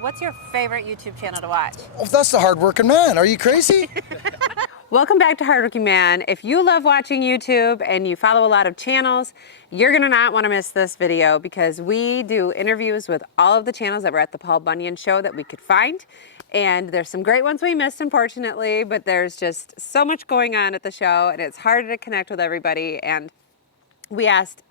what's your favorite YouTube channel to watch? Oh, that's the hardworking man. Are you crazy? Welcome back to Hardworking Man. If you love watching YouTube and you follow a lot of channels, you're gonna not wanna miss this video because we do interviews with all of the channels that were at the Paul Bunyan show that we could find. And there's some great ones we missed, unfortunately, but there's just so much going on at the show and it's harder to connect with everybody. And we asked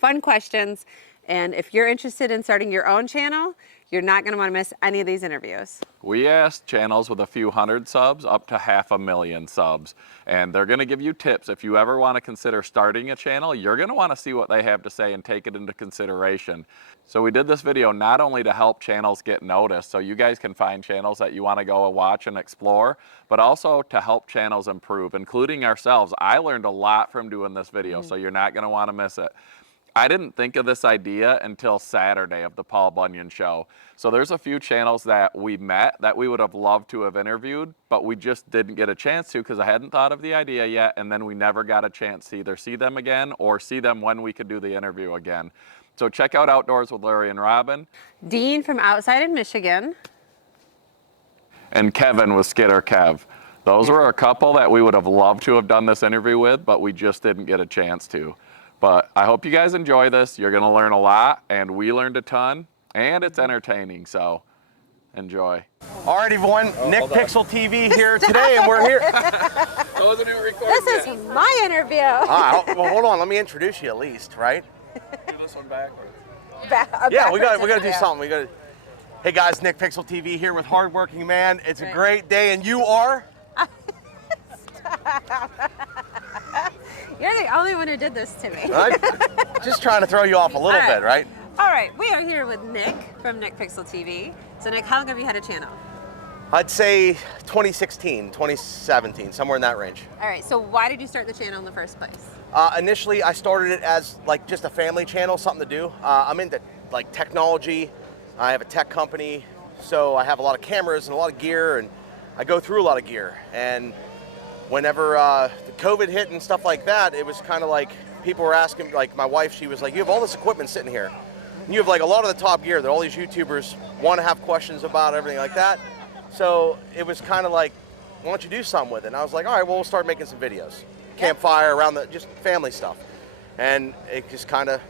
fun questions. And if you're interested in starting your own channel, you're not gonna wanna miss any of these interviews. We asked channels with a few hundred subs up to 500,000 subs, and they're gonna give you tips. If you ever wanna consider starting a channel, you're gonna wanna see what they have to say and take it into consideration. So we did this video not only to help channels get noticed, so you guys can find channels that you wanna go watch and explore, but also to help channels improve, including ourselves. I learned a lot from doing this video, so you're not gonna wanna miss it. I didn't think of this idea until Saturday of the Paul Bunyan show. So there's a few channels that we met that we would have loved to have interviewed, but we just didn't get a chance to because I hadn't thought of the idea yet, and then we never got a chance to either see them again or see them when we could do the interview again. So check out Outdoors with Larry and Robin. Dean from outside in Michigan. And Kevin with Skidder Kev. Those were a couple that we would have loved to have done this interview with, but we just didn't get a chance to. But I hope you guys enjoy this. You're gonna learn a lot, and we learned a ton, and it's entertaining, so enjoy. All right, everyone, Nick Pixel TV here today, and we're here. This is my interview. Well, hold on, let me introduce you at least, right? Do this one backwards. Yeah, we got to do something. Hey guys, Nick Pixel TV here with Hardworking Man. It's a great day, and you are? You're the only one who did this to me. Right? Just trying to throw you off a little bit, right? All right, we are here with Nick from Nick Pixel TV. So Nick, how long have you had a channel? I'd say 2016, 2017, somewhere in that range. All right, so why did you start the channel in the first place? Initially, I started it as like just a family channel, something to do. I'm into like technology. I have a tech company, so I have a lot of cameras and a lot of gear, and I go through a lot of gear. And whenever the COVID hit and stuff like that, it was kind of like people were asking, like my wife, she was like, you have all this equipment sitting here. And you have like a lot of the top gear that all these YouTubers want to have questions about, everything like that. So it was kind of like, why don't you do something with it? And I was like, all right, well, we'll start making some videos. Campfire, around just family stuff. And it just kind of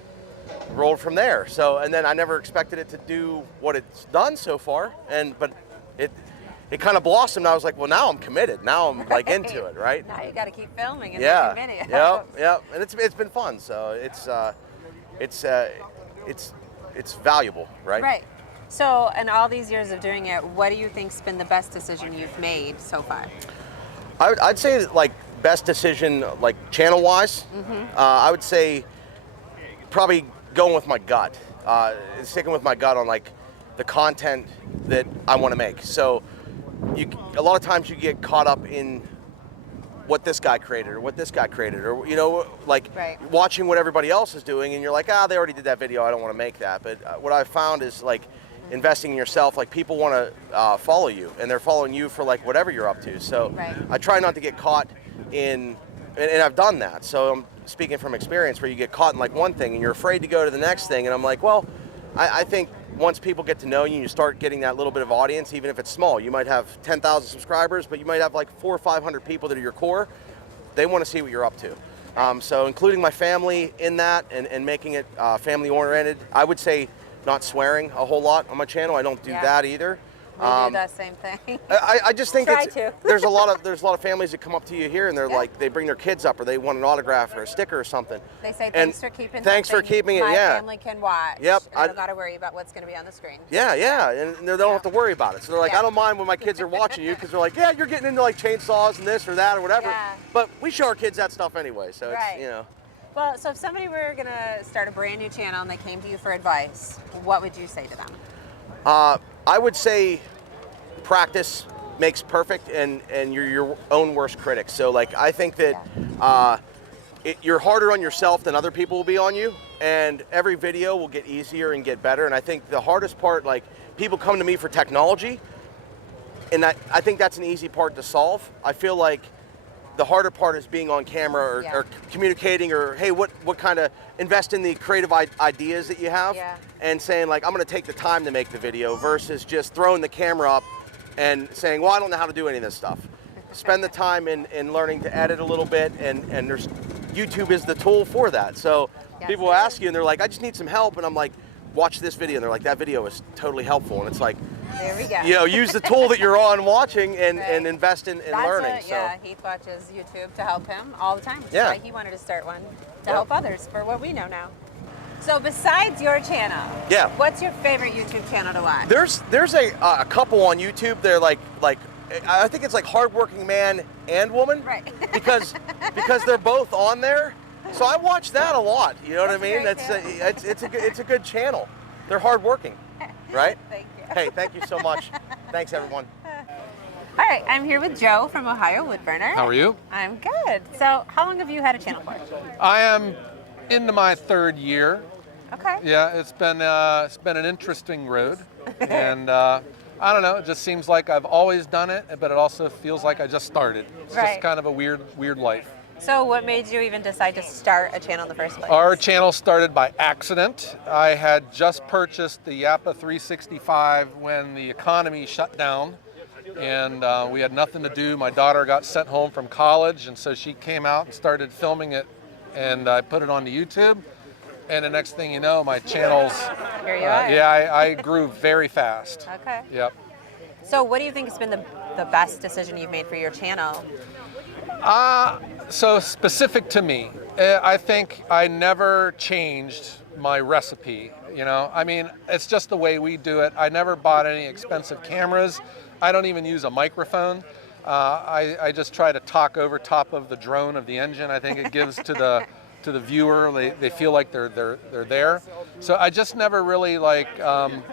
rolled from there. So, and then I never expected it to do what it's done so far. But it kind of blossomed. I was like, well, now I'm committed. Now I'm like into it, right? Now you got to keep filming and making videos. Yeah. And it's been fun. So it's valuable, right? Right. So, in all these years of doing it, what do you think's been the best decision you've made so far? I'd say like best decision, like channel-wise. I would say probably going with my gut, sticking with my gut on like the content that I want to make. So. A lot of times you get caught up in what this guy created or what this guy created, or like watching what everybody else is doing, and you're like, they already did that video, I don't want to make that. But what I've found is like investing in yourself, like people want to follow you, and they're following you for like whatever you're up to. So I try not to get caught in, and I've done that. So I'm speaking from experience, where you get caught in like one thing and you're afraid to go to the next thing. And I'm like, well, I think once people get to know you and you start getting that little bit of audience, even if it's small, you might have 10,000 subscribers, but you might have like 400 or 500 people that are your core. They want to see what you're up to. So including my family in that and making it family oriented. I would say not swearing a whole lot on my channel. I don't do that either. We do that same thing. I just think there's a lot of families that come up to you here, and they're like, they bring their kids up, or they want an autograph or a sticker or something. They say thanks for keeping it. My family can watch. Yep. I don't got to worry about what's going to be on the screen. Yeah, and they don't have to worry about it. So they're like, I don't mind when my kids are watching you, because they're like, yeah, you're getting into like chainsaws and this or that or whatever. Yeah. But we show our kids that stuff anyway, so it's Well, so if somebody were going to start a brand new channel and they came to you for advice, what would you say to them? I would say practice makes perfect, and you're your own worst critic. So like I think that you're harder on yourself than other people will be on you, and every video will get easier and get better. And I think the hardest part, like people come to me for technology, and I think that's an easy part to solve. I feel like the harder part is being on camera or communicating, or hey, what kind of invest in the creative ideas that you have, and saying like, I'm going to take the time to make the video versus just throwing the camera up and saying, well, I don't know how to do any of this stuff. Spend the time in learning to edit a little bit, and there's YouTube is the tool for that. So people will ask you and they're like, I just need some help, and I'm like, watch this video, and they're like, that video is totally helpful, and it's like, there we go. You know, use the tool that you're on watching and invest in learning. Yeah, Heath watches YouTube to help him all the time. That's why he wanted to start one to help others for what we know now. So besides your channel, what's your favorite YouTube channel to watch? There's a couple on YouTube. They're like I think it's like Hardworking Man and Woman, right? because they're both on there. So I watch that a lot. You know what I mean? It's a good channel. They're hardworking, right? Thank you. Hey, thank you so much. Thanks, everyone. All right, I'm here with Joe from Ohio Woodburner. How are you? I'm good. So how long have you had a channel for? I am into my 3rd year. Okay. Yeah, it's been an interesting road, and I don't know. It just seems like I've always done it, but it also feels like I just started. It's just kind of a weird life. So what made you even decide to start a channel in the first place? Our channel started by accident. I had just purchased the Yappa 365 when the economy shut down, and we had nothing to do. My daughter got sent home from college, and so she came out and started filming it, and I put it onto YouTube. And the next thing you know, my channel's... Here you are. Yeah, I grew very fast. Okay. Yep. So what do you think has been the best decision you've made for your channel? So specific to me, I think I never changed my recipe. You know, I mean, it's just the way we do it. I never bought any expensive cameras. I don't even use a microphone. I just try to talk over top of the drone of the engine. I think it gives to the viewer, they feel like they're there. So I just never really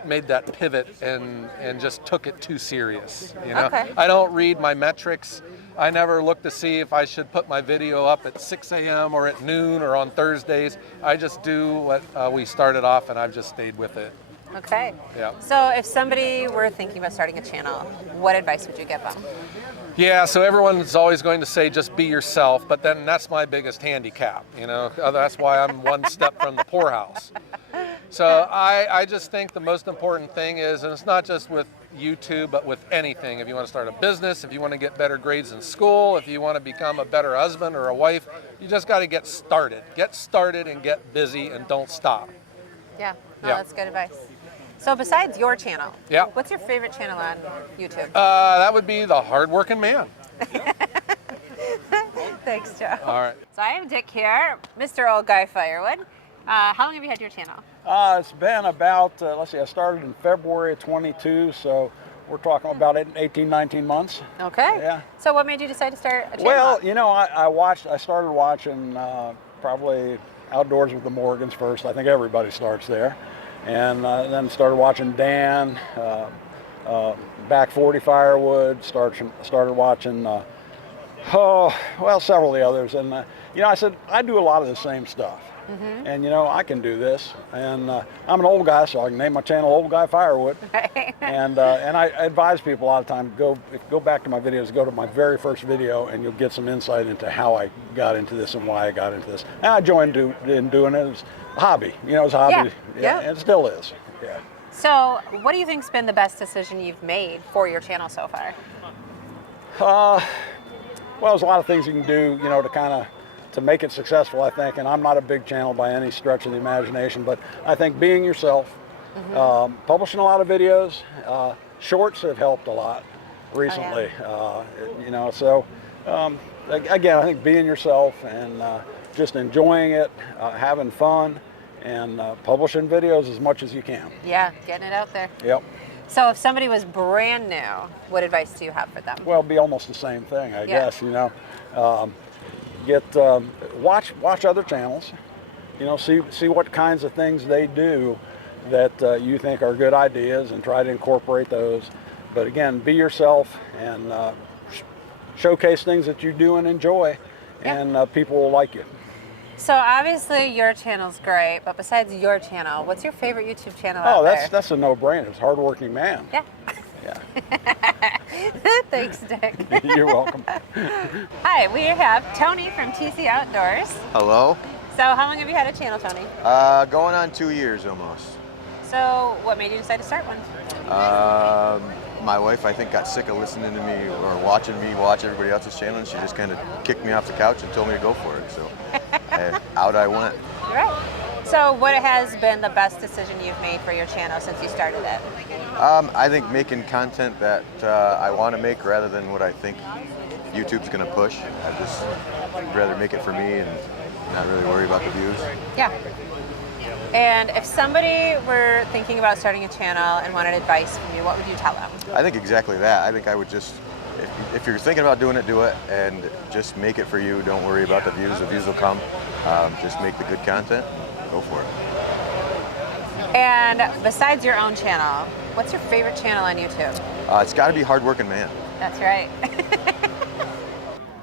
made that pivot and just took it too serious. You know, I don't read my metrics. I never look to see if I should put my video up at 6 a.m. or at noon or on Thursdays. I just do what we started off, and I've just stayed with it. Okay. Yeah. So if somebody were thinking about starting a channel, what advice would you give them? Yeah, so everyone's always going to say just be yourself, but then that's my biggest handicap, you know. That's why I'm one step from the poorhouse. So I just think the most important thing is, and it's not just with YouTube, but with anything. If you want to start a business, if you want to get better grades in school, if you want to become a better husband or a wife, you just got to get started. Get started and get busy and don't stop. Yeah, that's good advice. So besides your channel, what's your favorite channel on YouTube? That would be the Hardworking Man. Thanks, Joe. All right. So I have Dick here, Mr. Old Guy Firewood. How long have you had your channel? It's been about, let's see, I started in February of 22, so we're talking about 18, 19 months. Okay. Yeah. So what made you decide to start a channel? Well, you know, I started watching probably Outdoors with the Morgans first. I think everybody starts there. And then started watching Dan, Back 40 Firewood, started watching, several of the others. And, you know, I said, I do a lot of the same stuff. Mm-hmm. And, you know, I can do this. And I'm an old guy, so I can name my channel Old Guy Firewood. And I advise people a lot of time, go back to my videos, go to my very first video, and you'll get some insight into how I got into this and why I got into this. And I joined in doing it. It was a hobby. You know, it was a hobby. Yeah. And it still is. Yeah. So what do you think's been the best decision you've made for your channel so far? Well, there's a lot of things you can do, you know, to make it successful, I think. And I'm not a big channel by any stretch of the imagination, but I think being yourself, publishing a lot of videos, shorts have helped a lot recently. You know, so again, I think being yourself and just enjoying it, having fun, and publishing videos as much as you can. Yeah, getting it out there. Yep. So if somebody was brand new, what advice do you have for them? Well, it'd be almost the same thing, I guess. You know, watch other channels. You know, see what kinds of things they do that you think are good ideas, and try to incorporate those. But again, be yourself and showcase things that you do and enjoy, and people will like you. So obviously your channel's great, but besides your channel, what's your favorite YouTube channel out there? That's a no-brainer. It's Hardworking Man. Yeah. Yeah. Thanks, Dick. You're welcome. Hi, we have Tony from TC Outdoors. Hello. So how long have you had a channel, Tony? Going on 2 years almost. So what made you decide to start one? My wife, I think, got sick of listening to me or watching me watch everybody else's channel, and she just kind of kicked me off the couch and told me to go for it. So out I went. Right. So what has been the best decision you've made for your channel since you started it? I think making content that I want to make rather than what I think YouTube's going to push. I'd rather make it for me and not really worry about the views. Yeah. And if somebody were thinking about starting a channel and wanted advice from you, what would you tell them? I think exactly that. I think I would just, if you're thinking about doing it, do it, and just make it for you. Don't worry about the views. The views will come. Just make the good content. Go for it. And besides your own channel, what's your favorite channel on YouTube? It's got to be Hardworking Man. That's right.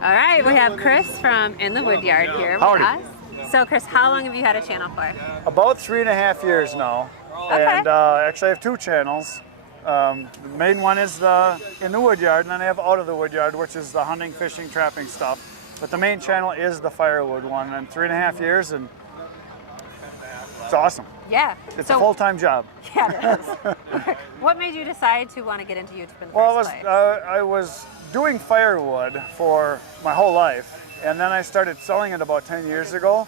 All right, we have Chris from In the Woodyard here with Howdy. us. So Chris, how long have you had a channel for? About 3.5 years now. Okay. And actually I have two channels. The main one is the In the Woodyard, and then I have Out of the Woodyard, which is the hunting, fishing, trapping stuff. But the main channel is the firewood one, and 3.5 years, and it's awesome. Yeah. It's a full-time job. Yeah, it is. What made you decide to want to get into YouTube in the Well, first place? I was doing firewood for my whole life, and then I started selling it about 10 years ago.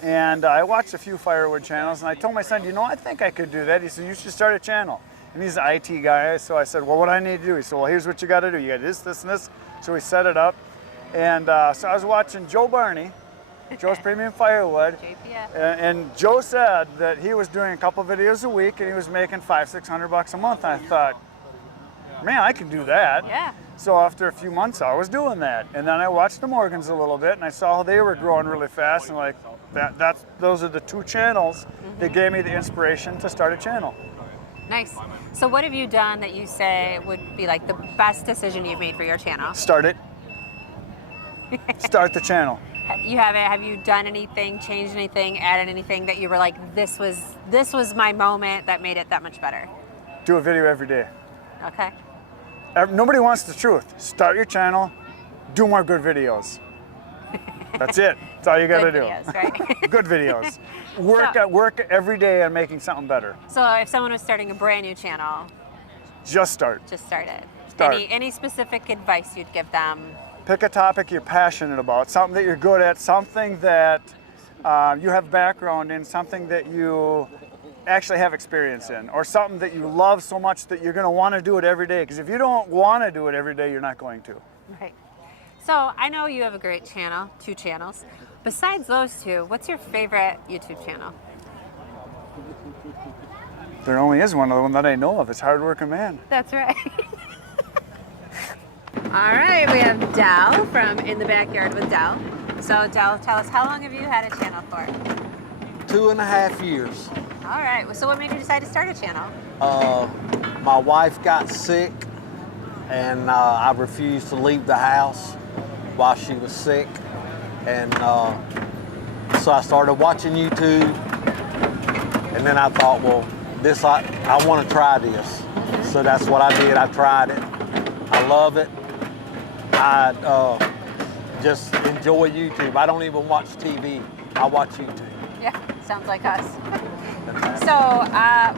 And I watched a few firewood channels, and I told my son, you know, I think I could do that. He said, you should start a channel. And he's an IT guy, so I said, well, what do I need to do? He said, well, here's what you got to do. You got this, this, and this. So we set it up. And so I was watching Joe Barney, Joe's Premium Firewood. JPF. And Joe said that he was doing a couple videos a week, and he was making $500-600 a month. And I thought, man, I can do that. Yeah. So after a few months, I was doing that. And then I watched the Morgans a little bit, and I saw how they were growing really fast. And like, those are the two channels that gave me the inspiration to start a channel. Nice. So what have you done that you say would be like the best decision you've made for your channel? Start it. Start the channel. Have you done anything, changed anything, added anything that you were like, this was my moment that made it that much better? Do a video every day. Okay. Nobody wants the truth. Start your channel, do more good videos. That's it. That's all you got to do. Videos, right? Good videos. So- Work every day on making something better. So if someone was starting a brand new channel, Just start. just start it. Start. Any specific advice you'd give them? Pick a topic you're passionate about, something that you're good at, something that you have background in, something that you actually have experience in, or something that you love so much that you're going to want to do it every day. Because if you don't want to do it every day, you're not going to. Right. So I know you have a great channel, 2 channels. Besides those 2, what's your favorite YouTube channel? There only is one other one that I know of. It's Hardworking Man. That's right. All right, we have Dell from In the Backyard with Dell. So Dell, tell us, how long have you had a channel for? 2.5 years. All right, so what made you decide to start a channel? My wife got sick, and I refused to leave the house while she was sick. And so I started watching YouTube, and then I thought, well, I want to try this. So that's what I did. I tried it. I love it. I just enjoy YouTube. I don't even watch TV. I watch YouTube. Yeah, sounds like us. So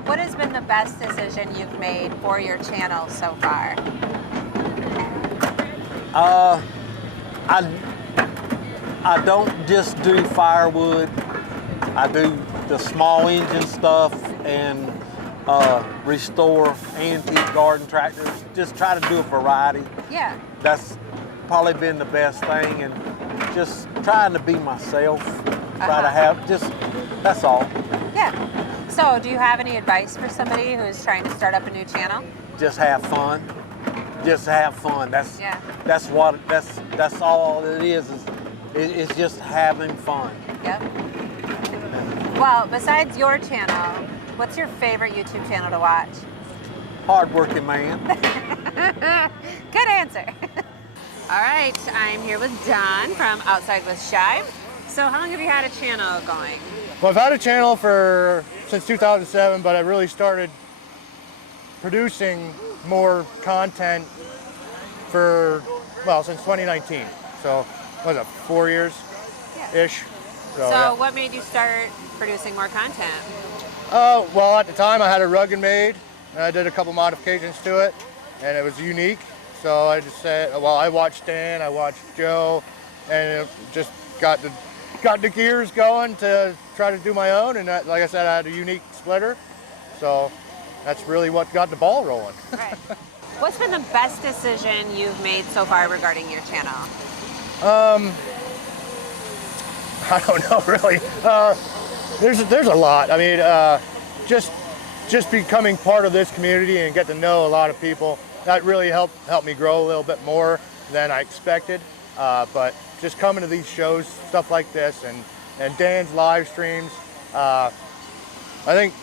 what has been the best decision you've made for your channel so far? I don't just do firewood. I do the small engine stuff and restore antique garden tractors. Just try to do a variety. Yeah. That's probably been the best thing, and just trying to be myself. Try to have that's all. Yeah. So do you have any advice for somebody who is trying to start up a new channel? Just have fun. Just have fun. That's Yeah. that's all it is. It's just having fun. Yep. Well, besides your channel, what's your favorite YouTube channel to watch? Hardworking Man. Good answer. All right, I'm here with Don from Outside with Shive. So how long have you had a channel going? Well, I've had a channel since 2007, but I really started producing more content for, well, since 2019. So, what was it, 4 years-ish? So yeah. what made you start producing more content? Well, at the time I had a rug made, and I did a couple modifications to it, and it was unique. So I just said, well, I watched Dan, I watched Joe, and it just got the gears going to try to do my own. And that, like I said, I had a unique splitter, so that's really what got the ball rolling. Right. What's been the best decision you've made so far regarding your channel? I don't know, really. There's a lot. I mean, just becoming part of this community and get to know a lot of people, that really helped me grow a little bit more than I expected. But just coming to these shows, stuff like this, and Dan's live streams, I think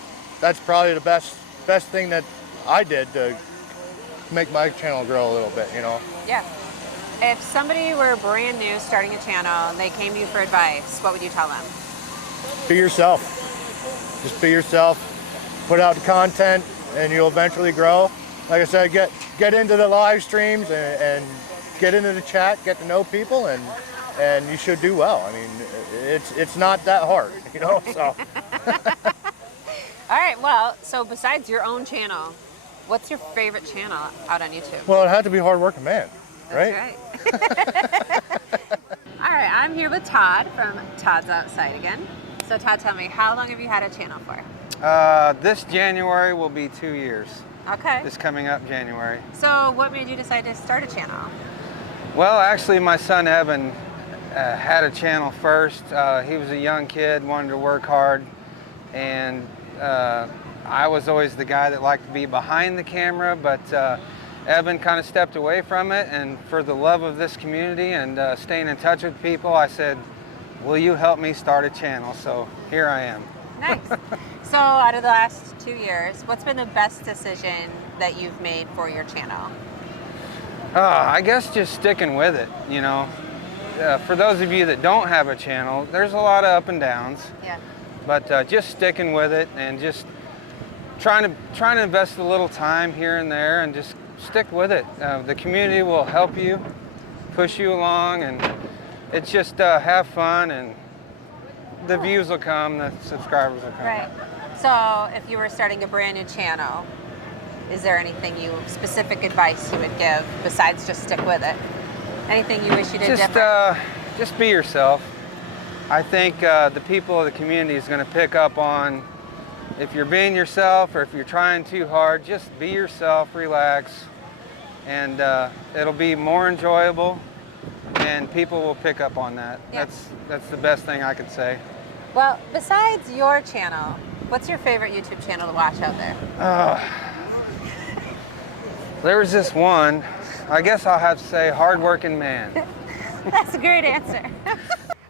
that's probably the best thing that I did to make my channel grow a little bit, you know? Yeah. If somebody were brand new starting a channel and they came to you for advice, what would you tell them? Be yourself. Just be yourself. Put out the content, and you'll eventually grow. Like I said, get into the live streams and get into the chat, get to know people, and you should do well. I mean, it's not that hard, you know. So. All right. Well, so besides your own channel, what's your favorite channel out on YouTube? Well, it had to be Hard Working Man, right? That's right. All right. I'm here with Todd from Todd's Outside again. So Todd, tell me, how long have you had a channel for? This January will be 2 years. Okay. This coming up January. So what made you decide to start a channel? Well, actually, my son Evan had a channel first. He was a young kid, wanted to work hard, and I was always the guy that liked to be behind the camera, but Evan kind of stepped away from it, and for the love of this community and staying in touch with people, I said, will you help me start a channel? So here I am. Nice. So out of the last 2 years, what's been the best decision that you've made for your channel? I guess just sticking with it, you know. For those of you that don't have a channel, there's a lot of up and downs. Yeah. But just sticking with it and just trying to invest a little time here and there and just stick with it. The community will help you, push you along, and it's just have fun, and the views will come, the subscribers will come. Right. So if you were starting a brand new channel, is there anything specific advice you would give besides just stick with it? Anything you wish you did different? Just be yourself. I think the people of the community is going to pick up on if you're being yourself or if you're trying too hard. Just be yourself, relax, and it'll be more enjoyable, and people will pick up on that. Yeah. That's the best thing I could say. Well, besides your channel, what's your favorite YouTube channel to watch out there? There was this one, I guess I'll have to say Hardworking Man. That's a great answer.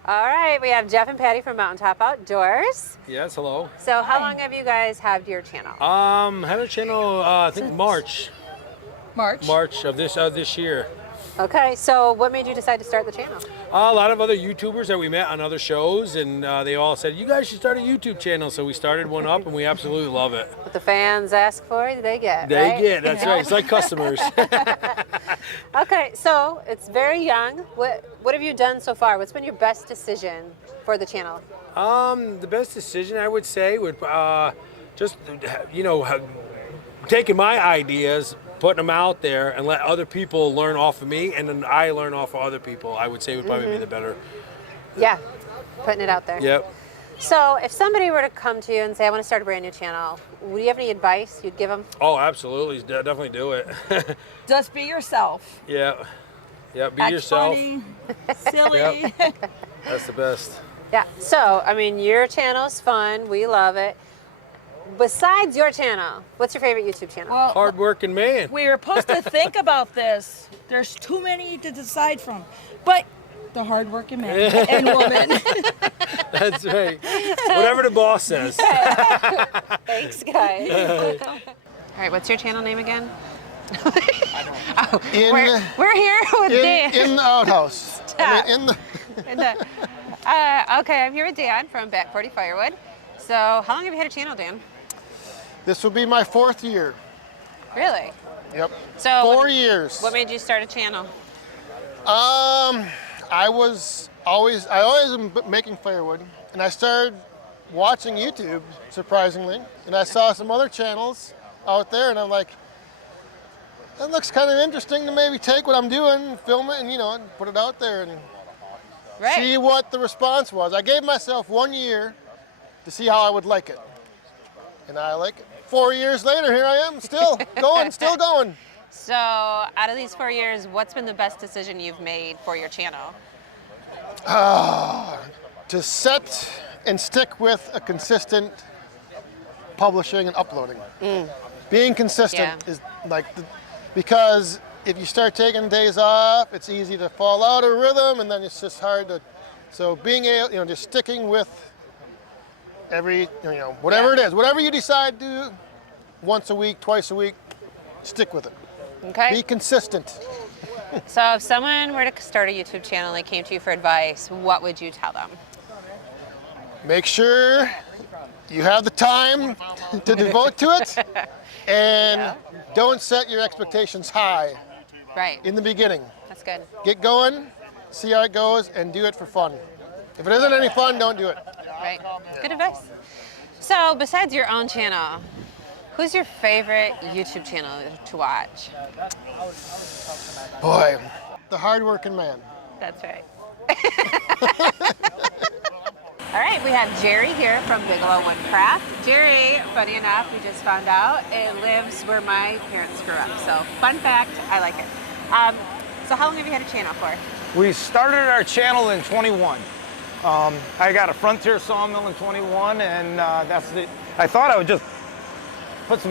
All right, we have Jeff and Patty from Mountaintop Outdoors. Yes, hello. So how long have you guys had your channel? Had a channel, I think March of this year. Okay, so what made you decide to start the channel? A lot of other YouTubers that we met on other shows, and they all said, you guys should start a YouTube channel. So we started one up, and we absolutely love it. What the fans ask for, they get, They right? get, that's right. It's like customers. Okay, so it's very young. What have you done so far? What's been your best decision for the channel? The best decision, I would say, would just, you know, taking my ideas, putting them out there, and let other people learn off of me, and then I learn off of other people, I would say would probably be the better. Yeah, putting it out there. Yep. So if somebody were to come to you and say, I want to start a brand new channel, would you have any advice you'd give them? Oh, absolutely. Definitely do it. Just be yourself. Yeah. Yeah, be Act yourself. funny, silly. Yep. That's the best. Yeah, so, I mean, your channel's fun. We love it. Besides your channel, what's your favorite YouTube channel? Well, Hardworking Man. we were supposed to think about this. There's too many to decide from. But the hardworking man and woman. That's right. Whatever the boss says. Thanks, guys. All right, what's your channel name again? Oh, we're here with Dan. In the outhouse. I mean, Okay, I'm here with Dan from Back 40 Firewood. So, how long have you had a channel, Dan? This will be my 4th year. Really? Yep. So 4 years. What made you start a channel? I always am making firewood, and I started watching YouTube, surprisingly, and I saw some other channels out there, and I'm like, that looks kind of interesting to maybe take what I'm doing, film it, and and put it out there and see what the response was. I gave myself 1 year to see how I would like it, and I like it. 4 years later, here I am, still going, still going. So out of these 4 years, what's been the best decision you've made for your channel? To set and stick with a consistent publishing and uploading. Being consistent is like, because if you start taking days off, it's easy to fall out of rhythm, and then it's just hard to, so being able, just sticking with every, whatever it is, whatever you decide to do, once a week, twice a week, stick with it. Okay. Be consistent. So if someone were to start a YouTube channel and they came to you for advice, what would you tell them? Make sure you have the time to devote to it, and don't set your expectations high in the beginning. That's good. Get going, see how it goes, and do it for fun. If it isn't any fun, don't do it. Right. Good advice. So besides your own channel, who's your favorite YouTube channel to watch? Boy, the hardworking man. That's right. All right, we have Jerry here from Bigelow Woodcraft. Jerry, funny enough, we just found out, it lives where my parents grew up. So fun fact, I like it. So how long have you had a channel for? We started our channel in 21. I got a Frontier sawmill in 21, and that's it. I thought I would just put a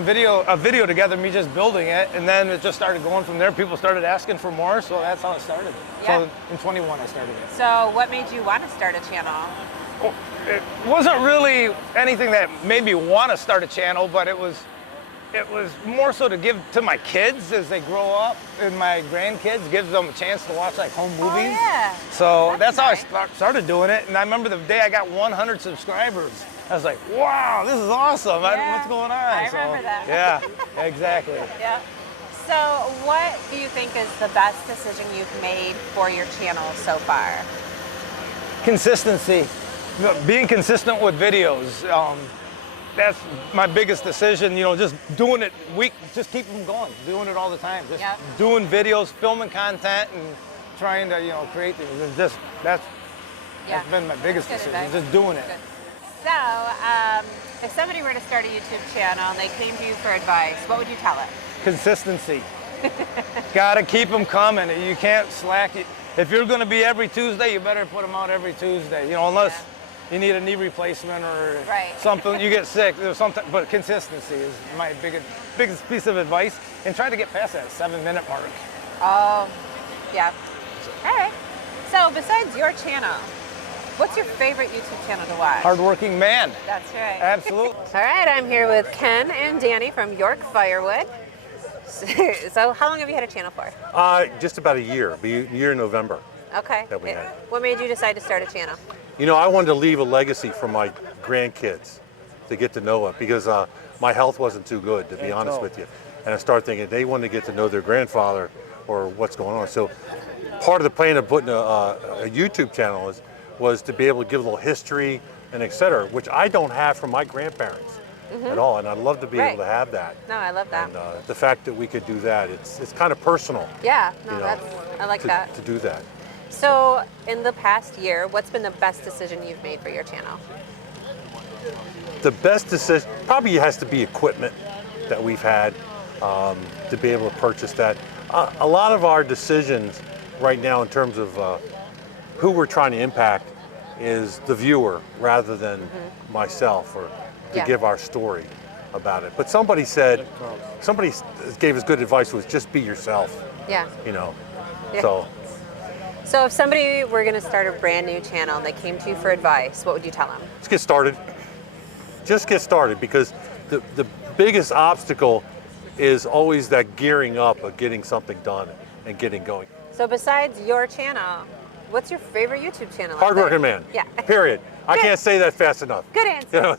video together, me just building it, and then it just started going from there. People started asking for more, so that's how it started. Yeah. So in 21 I started it. So what made you want to start a channel? It wasn't really anything that made me want to start a channel, but it was more so to give to my kids as they grow up, and my grandkids, gives them a chance to watch like home movies. Oh, yeah. So that's how I started doing it. And I remember the day I got 100 subscribers. I was like, wow, this is awesome. What's going on? I remember that. Yeah, exactly. Yeah. So what do you think is the best decision you've made for your channel so far? Consistency. Being consistent with videos. That's my biggest decision, just doing it just keep them going, doing it all the time. Just doing videos, filming content, and trying to, create things. That's been my biggest decision, just doing it. So, if somebody were to start a YouTube channel and they came to you for advice, what would you tell them? Consistency. Gotta keep them coming. You can't slack. If you're gonna be every Tuesday, you better put them out every Tuesday, unless you need a knee replacement or something, you get sick, there's something, but consistency is my biggest piece of advice, and try to get past that 7-minute mark. Oh, yeah. All right. So besides your channel, what's your favorite YouTube channel to watch? Hardworking man. That's right. Absolutely. All right, I'm here with Ken and Danny from York Firewood. So how long have you had a channel for? Just about a year in November. Okay. That we had. What made you decide to start a channel? I wanted to leave a legacy for my grandkids to get to know it, because my health wasn't too good, to be honest with you. And I started thinking they wanted to get to know their grandfather or what's going on. So part of the plan of putting a YouTube channel was to be able to give a little history and et cetera, which I don't have from my grandparents at all. And I'd love to be able to have that. No, I love that. And the fact that we could do that, it's kind of personal. Yeah, no, I like that. To do that. So, in the past year, what's been the best decision you've made for your channel? The best decision probably has to be equipment that we've had to be able to purchase that. A lot of our decisions right now in terms of who we're trying to impact is the viewer rather than myself, or to give our story about it. But somebody gave us good advice, was just be yourself. Yeah. Yeah. So if somebody were going to start a brand new channel and they came to you for advice, what would you tell them? Just get started. Just get started, because the biggest obstacle is always that gearing up of getting something done and getting going. So besides your channel, what's your favorite YouTube channel? Hardworking man. Yeah. Period. I can't say that fast enough. Good answer.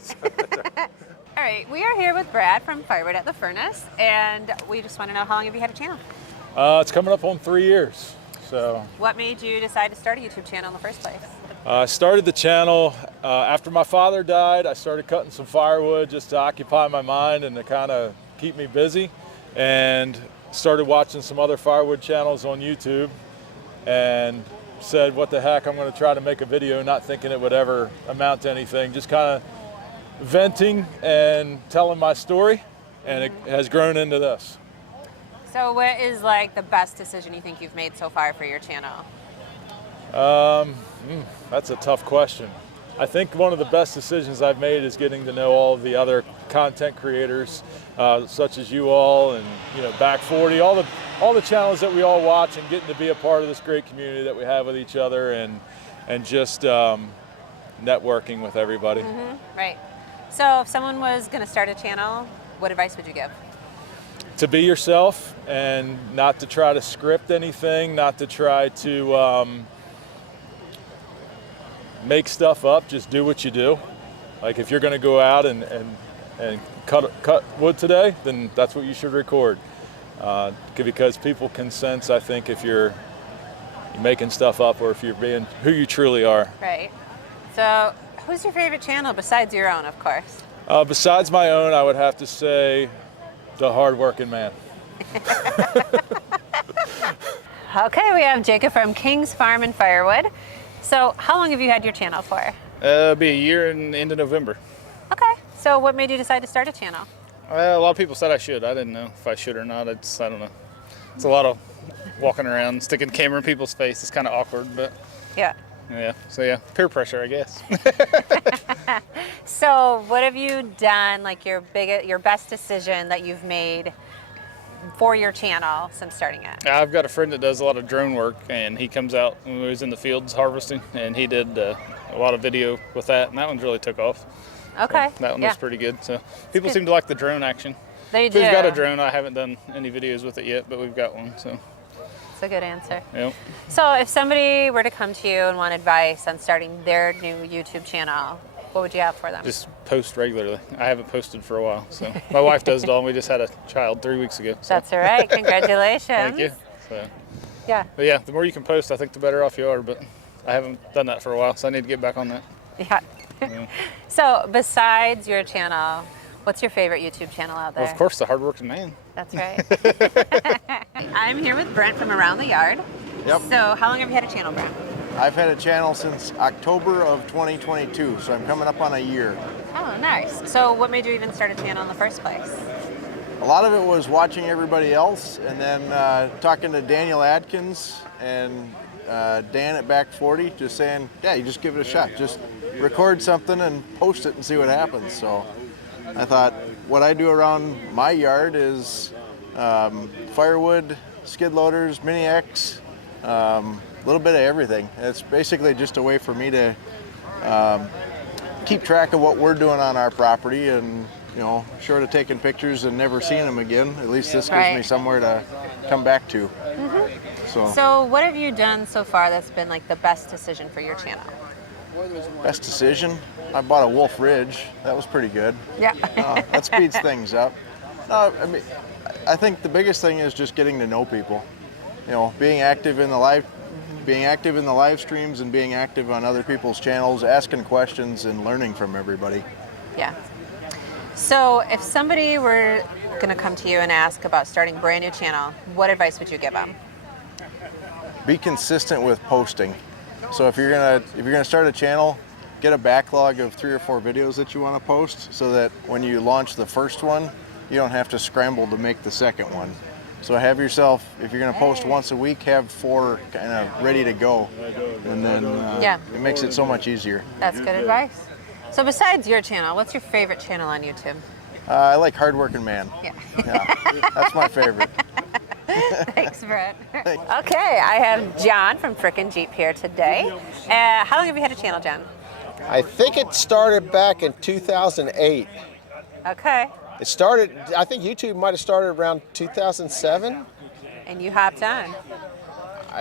All right, we are here with Brad from Firewood at the Furnace, and we just want to know, how long have you had a channel? It's coming up on 3 years. So What made you decide to start a YouTube channel in the first place? I started the channel after my father died. I started cutting some firewood just to occupy my mind and to kind of keep me busy, and started watching some other firewood channels on YouTube and said, what the heck, I'm going to try to make a video, not thinking it would ever amount to anything, just kind of venting and telling my story, and it has grown into this. So what is like the best decision you think you've made so far for your channel? That's a tough question. I think one of the best decisions I've made is getting to know all of the other content creators, such as you all, and Back 40, all the channels that we all watch, and getting to be a part of this great community that we have with each other, and just networking with everybody. Right. So if someone was going to start a channel, what advice would you give? To be yourself and not to try to script anything, not to try to make stuff up, just do what you do. Like if you're going to go out and cut wood today, then that's what you should record. Because people can sense, I think, if you're making stuff up or if you're being who you truly are. Right. So who's your favorite channel besides your own, of course? Besides my own, I would have to say the Hardworking Man. Okay, we have Jacob from King's Farm and Firewood. So how long have you had your channel for? It'll be a year in the end of November. Okay, so what made you decide to start a channel? Well, a lot of people said I should. I didn't know if I should or not. I don't know. It's a lot of walking around, sticking the camera in people's face. It's kind of awkward, but yeah. So yeah, peer pressure, I guess. So what have you done, like your best decision that you've made for your channel since starting it? I've got a friend that does a lot of drone work, and he comes out when he was in the fields harvesting, and he did a lot of video with that, and that one really took off. Okay. So that one was pretty good. So people seem to like the drone action. They do. We've got a drone. I haven't done any videos with it yet, but we've got one. So. That's a good answer. Yep. So if somebody were to come to you and want advice on starting their new YouTube channel, what would you have for them? Just post regularly. I haven't posted for a while, so my wife does it all. And we just had a child 3 weeks ago. So. That's all right. Congratulations. Thank you. So. Yeah. But yeah, the more you can post, I think the better off you are. But I haven't done that for a while, so I need to get back on that. Yeah. So besides your channel, what's your favorite YouTube channel out there? Well, of course, the Hardworking Man. That's right. I'm here with Brent from Around the Yard. Yep. So how long have you had a channel, Brent? I've had a channel since October of 2022, so I'm coming up on a year. Oh, nice. So what made you even start a channel in the first place? A lot of it was watching everybody else, and then talking to Daniel Adkins and Dan at Back 40, just saying, yeah, you just give it a shot. Just record something and post it and see what happens. So I thought what I do around my yard is firewood, skid loaders, Mini X, a little bit of everything. It's basically just a way for me to keep track of what we're doing on our property, and short of taking pictures and never seeing them again, at least this gives me somewhere to come back to. So what have you done so far that's been like the best decision for your channel? Best decision? I bought a Wolf Ridge. That was pretty good. Yeah. That speeds things up. No, I mean, I think the biggest thing is just getting to know people. Being active in the live streams and being active on other people's channels, asking questions and learning from everybody. Yeah. So if somebody were going to come to you and ask about starting a brand new channel, what advice would you give them? Be consistent with posting. So if you're gonna start a channel, get a backlog of 3 or 4 videos that you want to post, so that when you launch the first one, you don't have to scramble to make the second one. So have yourself, if you're gonna post once a week, have 4 kind of ready to go, and then it makes it so much easier. That's good advice. So besides your channel, what's your favorite channel on YouTube? I like Hardworking Man. Yeah. That's my favorite. Thanks, Brett. Okay, I have John from Frickin' Jeep here today. How long have you had a channel, John? I think it started back in 2008. Okay. It started, I think YouTube might have started around 2007. And you hopped on.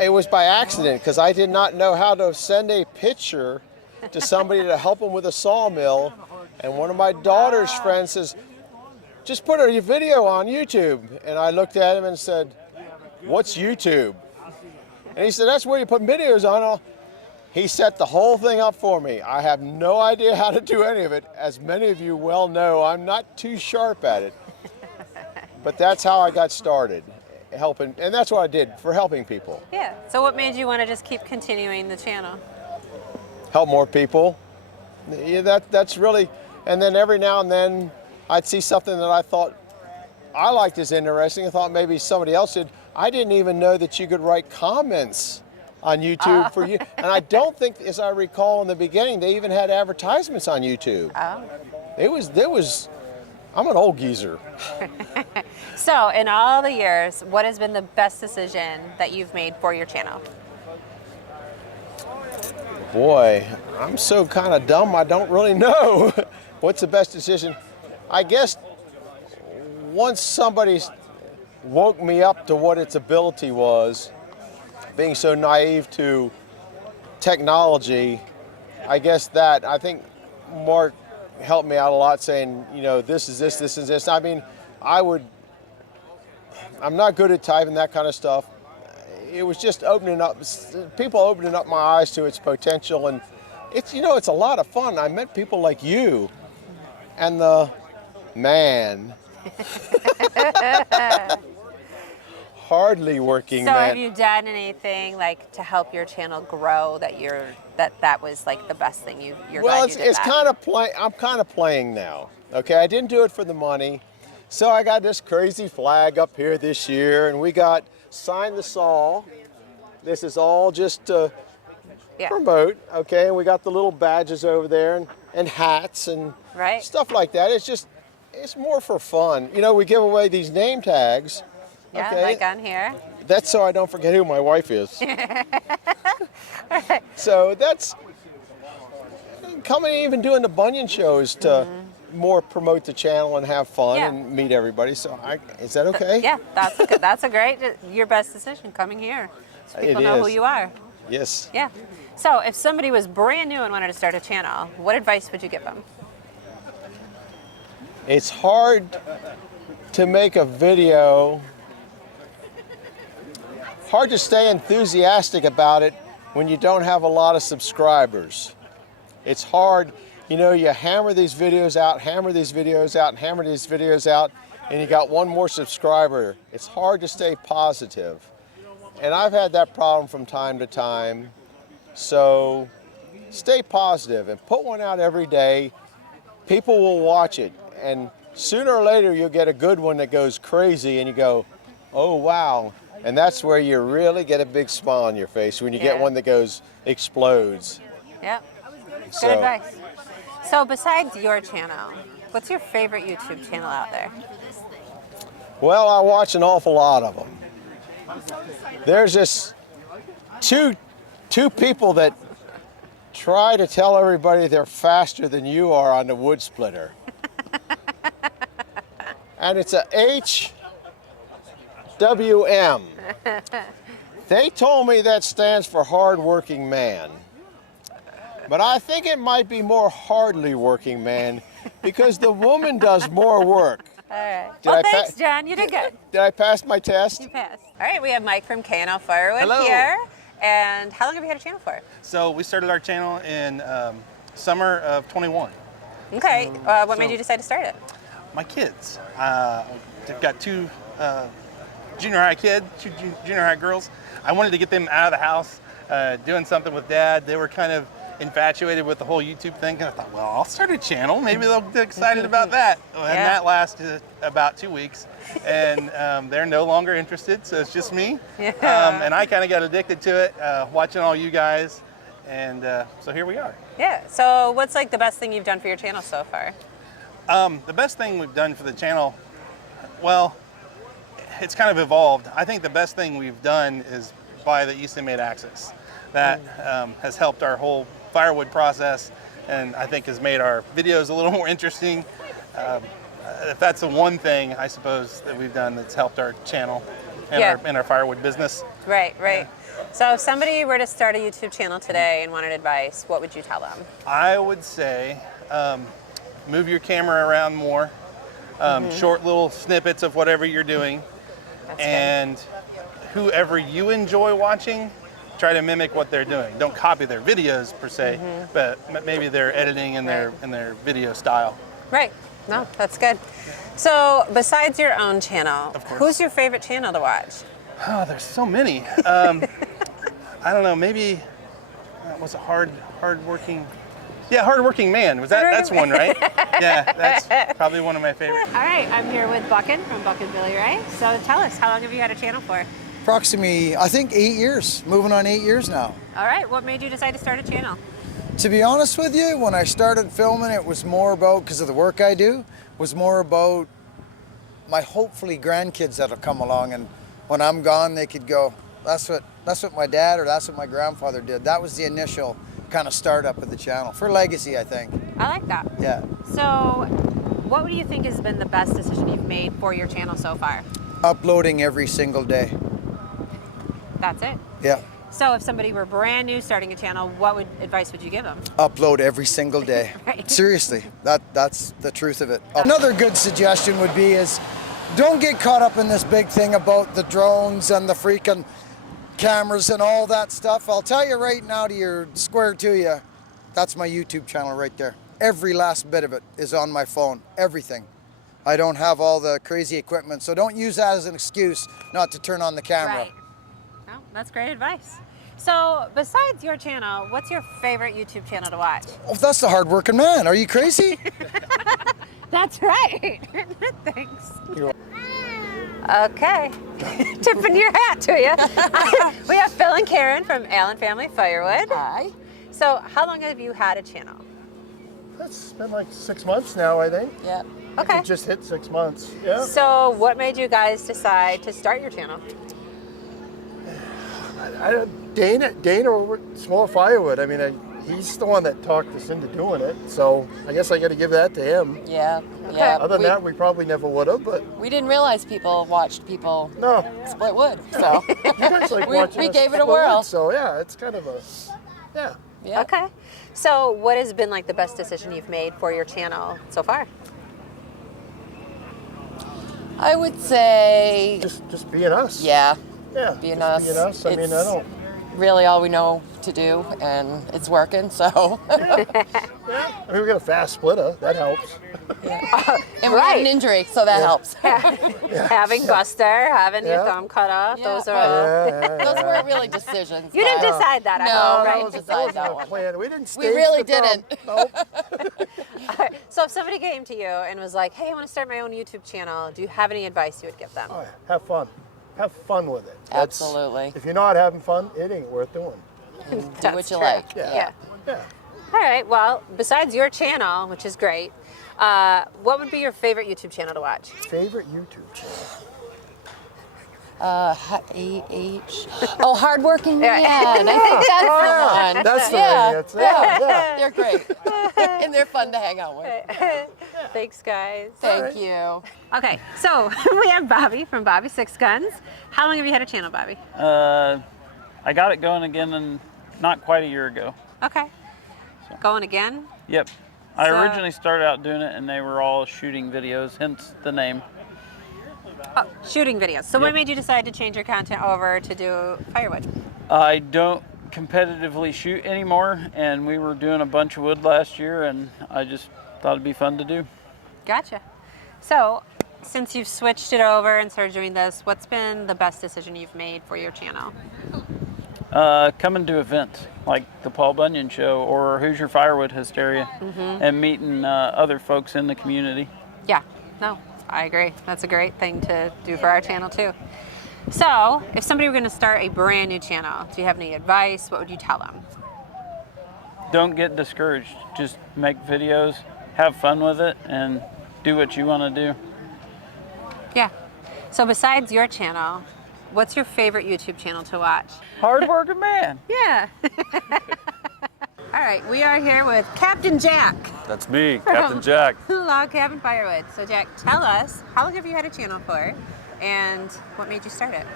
It was by accident, because I did not know how to send a picture to somebody to help them with a sawmill, And one of my daughter's friends says, just put your video on YouTube. And I looked at him and said, what's YouTube? And he said, that's where you put videos on. He set the whole thing up for me. I have no idea how to do any of it. As many of you well know, I'm not too sharp at it. But that's how I got started, helping, and that's what I did for helping people. Yeah. So what made you want to just keep continuing the channel? Help more people. Yeah, that's really, and then every now and then I'd see something that I thought I liked as interesting. I thought maybe somebody else did. I didn't even know that you could write comments on YouTube for you. And I don't think, as I recall in the beginning, they even had advertisements on YouTube. Oh. There was, I'm an old geezer. So in all the years, what has been the best decision that you've made for your channel? Boy, I'm so kind of dumb, I don't really know. What's the best decision? I guess once somebody woke me up to what its ability was, being so naive to technology, I guess I think Mark helped me out a lot saying, you know, this is this, this is this. I mean, I'm not good at typing that kind of stuff. It was just people opening up my eyes to its potential, and it's a lot of fun. I met people like you and the man. Hardly working so man. Have you done anything like to help your channel grow that was like the best thing you're Well, glad you did it's kind of I'm kind of playing now. Okay, I didn't do it for the money. So I got this crazy flag up here this year, and we got Sign the Saw. This is all just to promote, okay? And we got the little badges over there and hats and stuff like that. It's more for fun. You know, we give away these name tags. Yeah, okay? like on here. That's so I don't forget who my wife is. So that's coming, even doing the Bunyan shows to more promote the channel and have fun and meet everybody. So is that okay? Yeah, that's a great, your best decision coming here. So people know who you are. Yes. Yeah. So if somebody was brand new and wanted to start a channel, what advice would you give them? It's hard to make a video, hard to stay enthusiastic about it when you don't have a lot of subscribers. It's hard, you know, you hammer these videos out, hammer these videos out, and hammer these videos out, and you got one more subscriber. It's hard to stay positive. And I've had that problem from time to time. So stay positive and put one out every day. People will watch it, and sooner or later you'll get a good one that goes crazy and you go, oh wow. And that's where you really get a big smile on your face, when you get one that explodes. Yeah, good advice. So besides your channel, what's your favorite YouTube channel out there? Well, I watch an awful lot of them. There's this two people that try to tell everybody they're faster than you are on the wood splitter. And it's a HWM. They told me that stands for hard-working man. But I think it might be more hardly working man, because the woman does more work. All right. Well, thanks, John. You did good. Did I pass my test? You passed. All right, we have Mike from KNL Firewood Hello. here. And how long have you had a channel for? So we started our channel in summer of 21. Okay. What made you decide to start it? My kids. I've got two junior high kids, two junior high girls. I wanted to get them out of the house, doing something with Dad. They were kind of infatuated with the whole YouTube thing, and I thought, well, I'll start a channel. Maybe they'll get excited about that. And that lasted about 2 weeks, and they're no longer interested, so it's just me. And I kind of got addicted to it, watching all you guys, and so here we are. Yeah. So what's like the best thing you've done for your channel so far? The best thing we've done for the channel, well, it's kind of evolved. I think the best thing we've done is buy the Easton Made Axis. That has helped our whole firewood process, and I think has made our videos a little more interesting. If that's the one thing, I suppose, that we've done that's helped our channel and our firewood business. Right, right. So if somebody were to start a YouTube channel today and wanted advice, what would you tell them? I would say, move your camera around more, short little snippets of whatever you're doing, and whoever you enjoy watching, try to mimic what they're doing. Don't copy their videos per se, but maybe their editing and their video style. Right. No, that's good. So besides your own channel, who's your favorite channel to watch? Oh, there's so many. I don't know. Maybe that was a hardworking. Yeah, Hardworking Man. That's one, right? Yeah, that's probably one of my favorites. All right, I'm here with Buckin from Buckin Billy Ray. So tell us, how long have you had a channel for? Approximately, I think 8 years, moving on 8 years now. All right, what made you decide to start a channel? To be honest with you, when I started filming, it was more about, because of the work I do, was more about my hopefully grandkids that'll come along, and when I'm gone, they could go, that's what my dad or that's what my grandfather did. That was the initial kind of startup of the channel, for legacy, I think. I like that. Yeah. So what do you think has been the best decision you've made for your channel so far? Uploading every single day. That's it? Yeah. So if somebody were brand new starting a channel, what advice would you give them? Upload every single day. Right. Seriously, that's the truth of it. Another good suggestion would be is don't get caught up in this big thing about the drones and the freaking cameras and all that stuff. I'll tell you right now, to your square to you, that's my YouTube channel right there. Every last bit of it is on my phone, everything. I don't have all the crazy equipment, so don't use that as an excuse not to turn on the camera. Right. Well, that's great advice. So besides your channel, what's your favorite YouTube channel to watch? Oh, that's the Hardworking Man. Are you crazy? That's right. Thanks. Okay. Tipping your hat to you. We have Phil and Karen from Allen Family Firewood. Hi. So how long have you had a channel? It's been like 6 months now, I think. Yeah. Okay. It just hit 6 months. Yeah. So what made you guys decide to start your channel? Dana over at Small Firewood. I mean, he's the one that talked us into doing it. So I guess I got to give that to him. Yeah. Okay. Yeah. Other than that, we probably never would have. But we didn't realize people watched people split wood. So you guys like watching we us gave it a split whirl. wood, so yeah, it's kind of a Yeah. Okay. So what has been like the best decision you've made for your channel so far? I would say just being us. Yeah. Yeah. Being just us. Being us. I mean, I don't. Really all we know to do, and it's working. So. I mean, we got a fast splitter. That helps. And we had an injury, so that helps. Having Buster, having your thumb cut off, those are Those weren't really decisions. You didn't but- decide that at No, home, we right? didn't decide that one. Plan. We didn't We stage really the thumb. didn't. Nope. So if somebody came to you and was like, hey, I want to start my own YouTube channel, do you have any advice you would give them? Oh, yeah. Have fun. Have fun with it. That's- Absolutely. If you're not having fun, it ain't worth doing. Do That's what you true. like. Yeah. Yeah. All right. Well, besides your channel, which is great, what would be your favorite YouTube channel to watch? Favorite YouTube channel? Hardworking Man. I think that's the one. That's the one. That's it. Yeah. They're great. And they're fun to hang out with. Thanks, guys. Thank you. Okay, so we have Bobby from Bobby Six Guns. How long have you had a channel, Bobby? I got it going again not quite a year ago. Okay. Going again? Yep. I So- originally started out doing it and they were all shooting videos, hence the name. Oh, shooting videos. So what made you decide to change your content over to do firewood? I don't competitively shoot anymore, and we were doing a bunch of wood last year, and I just thought it'd be fun to do. Gotcha. So since you've switched it over and started doing this, what's been the best decision you've made for your channel? Coming to events like the Paul Bunyan Show or Who's Your Firewood Hysteria, and meeting other folks in the community. Yeah, no, I agree. That's a great thing to do for our channel too. So if somebody were going to start a brand new channel, do you have any advice? What would you tell them? Don't get discouraged. Just make videos, have fun with it, and do what you want to do. Yeah. So besides your channel, what's your favorite YouTube channel to watch? Hardworking Man. Yeah. All right, we are here with Captain Jack. That's me, Captain Jack. Log Cabin Firewood. So Jack, tell us, how long have you had a channel for and what made you start it?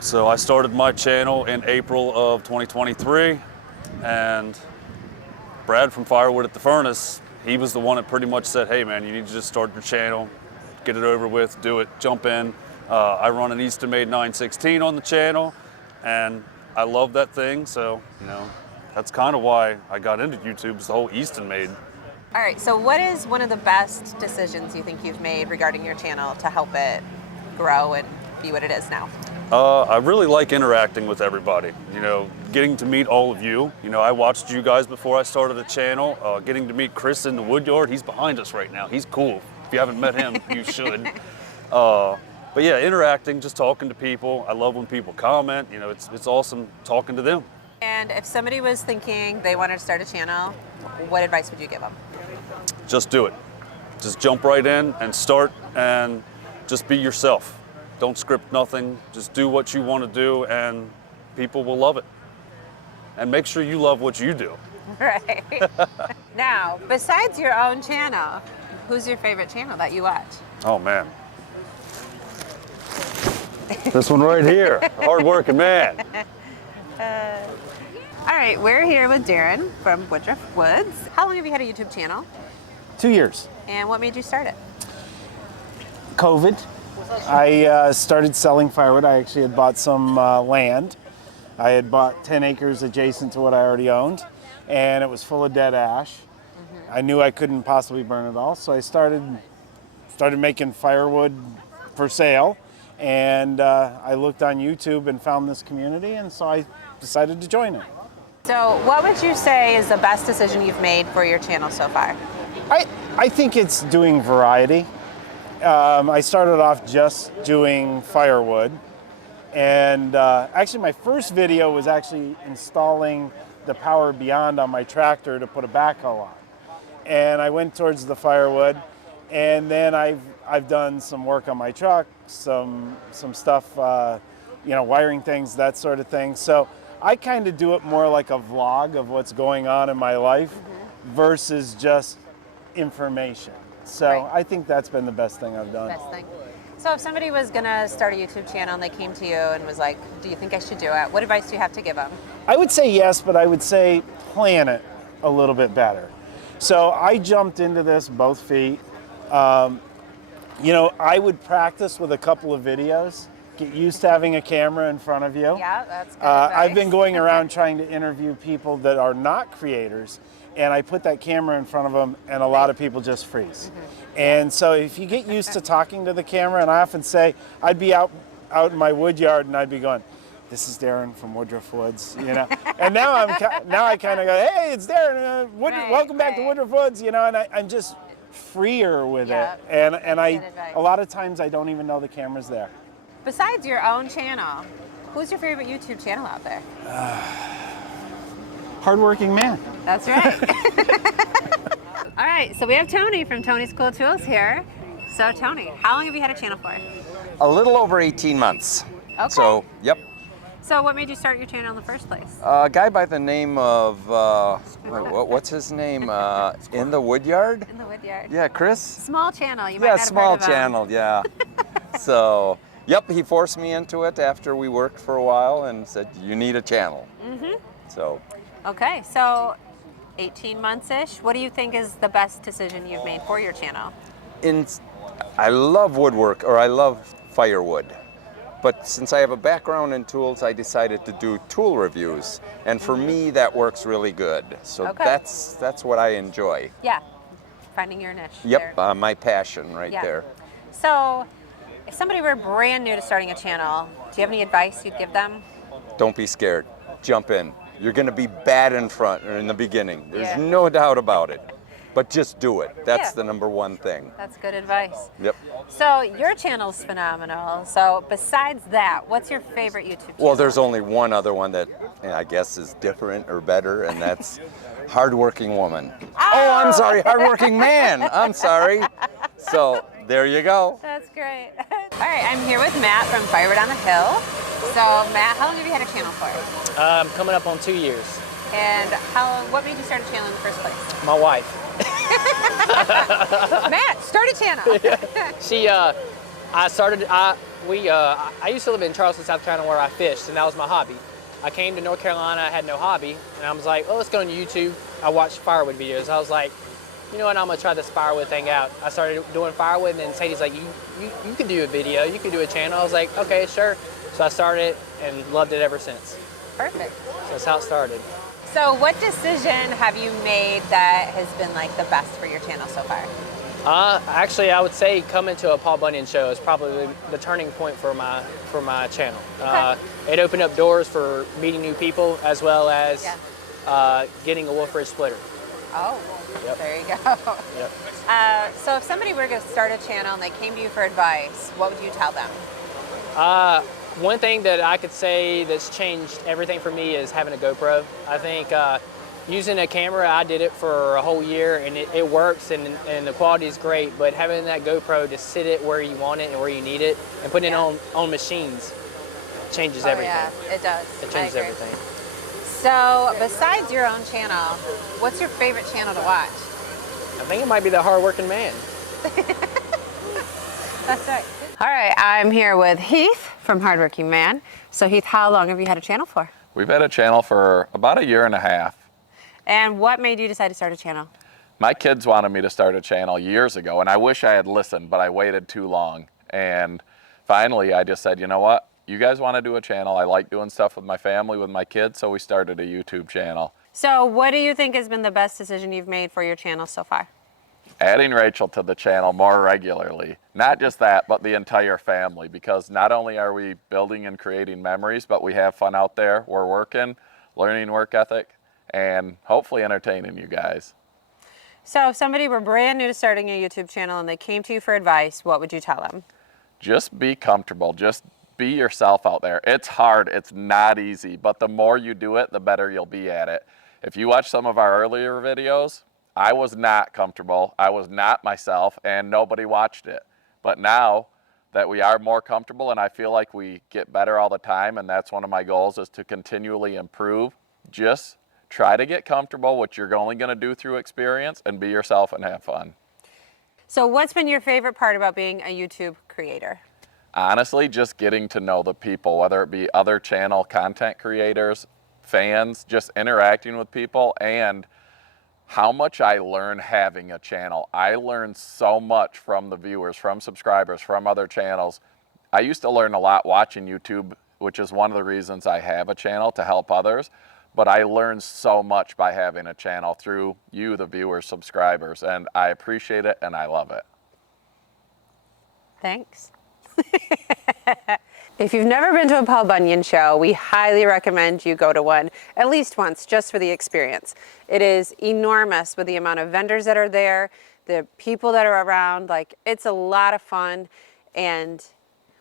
So I started my channel in April of 2023, and Brad from Firewood at the Furnace, he was the one that pretty much said, hey man, you need to just start your channel, get it over with, do it, jump in. I run an Easton Made 916 on the channel, and I love that thing, so, you know, that's kind of why I got into YouTube, is the whole Easton Made. All right, so what is one of the best decisions you think you've made regarding your channel to help it grow and be what it is now? I really like interacting with everybody, you know, getting to meet all of you. You know, I watched you guys before I started the channel, getting to meet Chris in the woodyard. He's behind us right now. He's cool. If you haven't met him, you should. But yeah, interacting, just talking to people. I love when people comment. You know, it's awesome talking to them. And if somebody was thinking they wanted to start a channel, what advice would you give them? Just do it. Just jump right in and start, and just be yourself. Don't script nothing. Just do what you want to do, and people will love it. And make sure you love what you do. Right. Now, besides your own channel, who's your favorite channel that you watch? Oh man. This one right here, hard-working man. All right, we're here with Darren from Woodruff Woods. How long have you had a YouTube channel? 2 years. And what made you start it? COVID. I started selling firewood. I actually had bought some land. I had bought 10 acres adjacent to what I already owned, and it was full of dead ash. I knew I couldn't possibly burn it all, so I started making firewood for sale. And I looked on YouTube and found this community, and so I decided to join it. So what would you say is the best decision you've made for your channel so far? I think it's doing variety. I started off just doing firewood, and actually my first video was actually installing the Power Beyond on my tractor to put a backhoe on. And I went towards the firewood, and then I've done some work on my truck, some stuff, you know, wiring things, that sort of thing. So I kind of do it more like a vlog of what's going on in my life versus just information. So Right. I think that's been the best thing I've done. Best thing. So if somebody was gonna start a YouTube channel and they came to you and was like, do you think I should do it? What advice do you have to give them? I would say yes, but I would say plan it a little bit better. So I jumped into this both feet. You know, I would practice with a couple of videos, get used to having a camera in front of you. Yeah, that's good I've advice. been going around trying to interview people that are not creators, and I put that camera in front of them, and a lot of people just freeze. And so if you get used to talking to the camera, and I often say, I'd be out in my wood yard, and I'd be going, this is Darren from Woodruff Woods, you know. And now I kind of go, hey, it's Darren, welcome back to Woodruff Woods, you know, and I'm just freer with it. And a lot of times I don't even know the camera's there. Besides your own channel, who's your favorite YouTube channel out there? Hardworking man. That's right. All right, so we have Tony from Tony's Cool Tools here. So Tony, how long have you had a channel for? A little over 18 months. Okay. So, yep. So what made you start your channel in the first place? A guy by the name of, what's his name? In the Woodyard? In the Woodyard. Yeah, Chris? Small channel, you might Yeah, not have small heard of him. channel, yeah. So, yep, he forced me into it after we worked for a while and said, you need a channel. So, Okay, so 18 months-ish. What do you think is the best decision you've made for your channel? I love woodwork, or I love firewood. But since I have a background in tools, I decided to do tool reviews. And for me, that works really good. So Okay. that's what I enjoy. Yeah, finding your niche. Yep, my passion right Yeah. there. So if somebody were brand new to starting a channel, do you have any advice you'd give them? Don't be scared. Jump in. You're going to be bad in front or in the beginning. There's Yeah. no doubt about it. But just do it. That's Yeah. the number one thing. That's good advice. Yep. So your channel's phenomenal. So besides that, what's your favorite YouTube channel? Well, there's only one other one that I guess is different or better, and that's Hardworking Woman. Oh, I'm sorry, Hardworking Man. I'm sorry. So there you go. That's great. All right, I'm here with Matt from Firewood on the Hill. So Matt, how long have you had a channel for? Coming up on 2 years. And what made you start a channel in the first place? My wife. Matt, start a channel. She, I used to live in Charleston, South Carolina, where I fished, and that was my hobby. I came to North Carolina, I had no hobby, and I was like, oh, let's go on YouTube. I watched firewood videos. I was like, you know what, I'm gonna try this firewood thing out. I started doing firewood, and then Sadie's like, you can do a video, you can do a channel. I was like, okay, sure. So I started it and loved it ever since. Perfect. So that's how it started. So what decision have you made that has been like the best for your channel so far? Actually, I would say coming to a Paul Bunyan show is probably the turning point for my channel. Okay. It opened up doors for meeting new people as well as getting a wolf ridge splitter. Oh, Yep. there you go. Yep. So if somebody were to start a channel and they came to you for advice, what would you tell them? One thing that I could say that's changed everything for me is having a GoPro. I think using a camera, I did it for a whole year and it works and the quality is great, but having that GoPro to sit it where you want it and where you need it and putting it on machines changes everything. Yeah, it does. It changes I agree. everything. So besides your own channel, what's your favorite channel to watch? I think it might be the Hardworking Man. That's right. All right, I'm here with Heath from Hardworking Man. So Heath, how long have you had a channel for? We've had a channel for about 1.5 years. And what made you decide to start a channel? My kids wanted me to start a channel years ago, and I wish I had listened, but I waited too long. And finally, I just said, you know what? You guys want to do a channel. I like doing stuff with my family, with my kids, so we started a YouTube channel. So what do you think has been the best decision you've made for your channel so far? Adding Rachel to the channel more regularly. Not just that, but the entire family, because not only are we building and creating memories, but we have fun out there. We're working, learning work ethic, and hopefully entertaining you guys. So if somebody were brand new to starting a YouTube channel and they came to you for advice, what would you tell them? Just be comfortable. Just be yourself out there. It's hard. It's not easy, but the more you do it, the better you'll be at it. If you watch some of our earlier videos, I was not comfortable. I was not myself, and nobody watched it. But now that we are more comfortable, and I feel like we get better all the time, and that's one of my goals, is to continually improve. Just try to get comfortable, which you're only going to do through experience, and be yourself and have fun. So what's been your favorite part about being a YouTube creator? Honestly, just getting to know the people, whether it be other channel content creators, fans, just interacting with people, and how much I learn having a channel. I learn so much from the viewers, from subscribers, from other channels. I used to learn a lot watching YouTube, which is one of the reasons I have a channel, to help others. But I learned so much by having a channel through you, the viewers, subscribers, and I appreciate it and I love it. Thanks. If you've never been to a Paul Bunyan show, we highly recommend you go to one at least once just for the experience. It is enormous with the amount of vendors that are there, the people that are around. Like, it's a lot of fun, and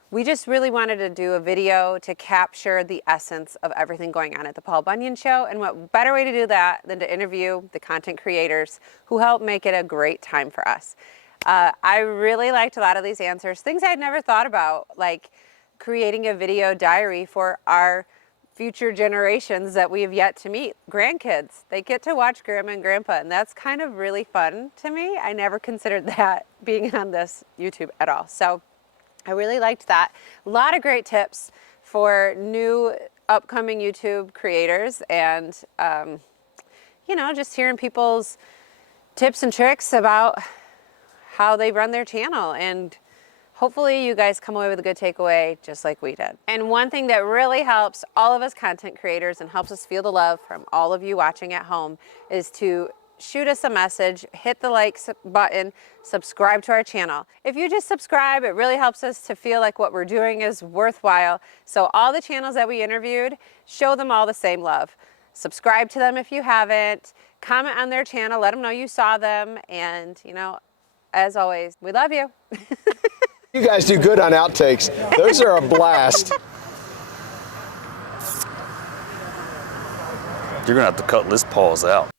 we just really wanted to do a video to capture the essence of everything going on at the Paul Bunyan show, and what better way to do that than to interview the content creators who help make it a great time for us. I really liked a lot of these answers, things I'd never thought about, like creating a video diary for our future generations that we have yet to meet, grandkids. They get to watch Grandma and Grandpa, and that's kind of really fun to me. I never considered that being on this YouTube at all. So I really liked that. A lot of great tips for new upcoming YouTube creators, and you know, just hearing people's tips and tricks about how they run their channel, and hopefully you guys come away with a good takeaway just like we did. And one thing that really helps all of us content creators and helps us feel the love from all of you watching at home is to shoot us a message, hit the like button, subscribe to our channel. If you just subscribe, it really helps us to feel like what we're doing is worthwhile. So all the channels that we interviewed, show them all the same love. Subscribe to them if you haven't, comment on their channel, let them know you saw them, and you know, as always, we love you. You guys do good on outtakes. Those are a blast. You're gonna have to cut this pause out.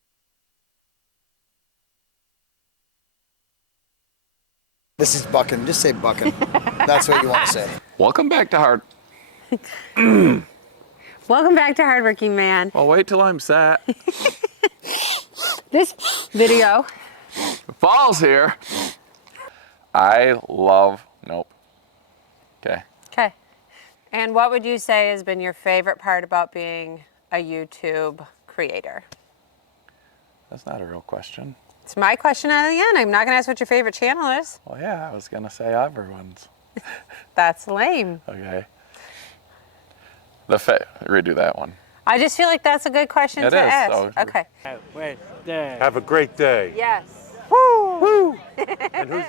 This is bucking. Just say bucking. That's what you want to say. Welcome back to Hard. Welcome back to Hardworking Man. Well, wait till I'm sat. This video. Fall's here. I love, nope. Okay. Okay. And what would you say has been your favorite part about being a YouTube creator? That's not a real question. It's my question at the end. I'm not gonna ask what your favorite channel is. Well, yeah, I was gonna say everyone's. That's lame. Okay. Redo that one. I just feel like that's a good question It to is. ask. Oh, okay. Have a great day. Yes. Woo! Woo! And who's